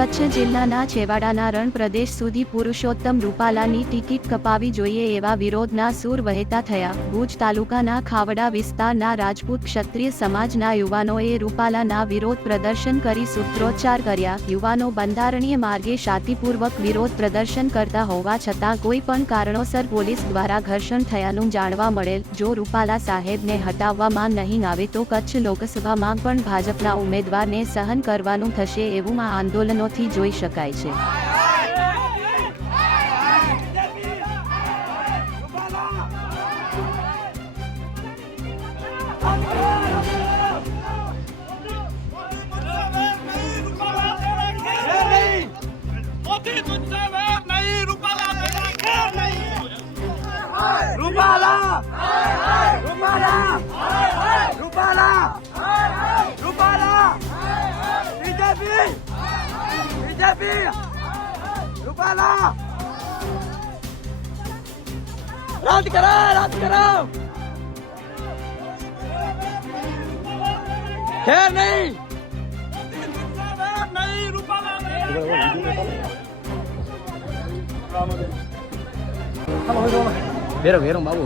કચ્છ જિલ્લાના છેવાડાના રણ પ્રદેશ સુધી પુરુષોત્તમ રૂપાલાની ટિકિટ કપાવી જોઈએ એવા વિરોધના સૂર વહેતા થયા। ભુજ તાલુકાના ખાવડા વિસ્તારના રાજપૂત ક્ષત્રિય સમાજના યુવાનોએ રૂપાલાના વિરોધ પ્રદર્શન કરી સૂત્રોચ્ચાર કર્યા। યુવાનો બંધારણીય માર્ગે શાંતિપૂર્વક વિરોધ પ્રદર્શન કરતા હોવા છતાં કોઈ પણ કારણોસર પોલીસ દ્વારા ઘર્ષણ થયાનું જાણવા મળેલ। જો રૂપાલા સાહેબને હટાવવામાં નહીં આવે તો કચ્છ લોકસભામાં પણ ભાજપના ઉમેદવારને સહન કરવાનું થશે એવું આ આંદોલનોથી જોઈ શકાય છે। रद्द करो खैर नहीं बेरो बाबू